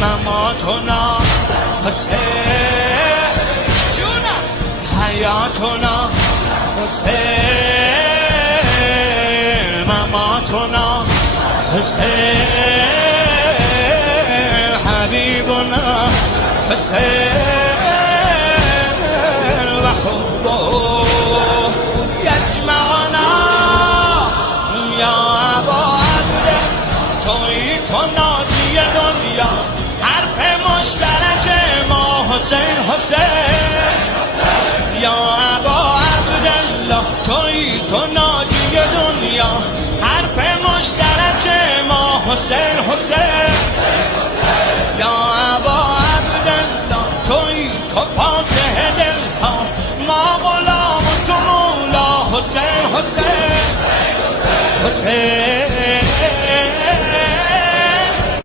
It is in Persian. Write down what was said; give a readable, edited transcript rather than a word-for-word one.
مماتنا حسین جونم حیاتنا حسین مماتنا حسین حبیبنا حسین و حبه یجمعنا یا ابا عبده تویی تو ناجی دنیا حرف مشترک ما حسین حسین یا ابا عبدالله تویی تو ناجی دنیا حرف مشترک ما حسین حسین یا ابا عبدالله تویی تو فاتح دلها ما غلام تو مولا حسین حسین حسین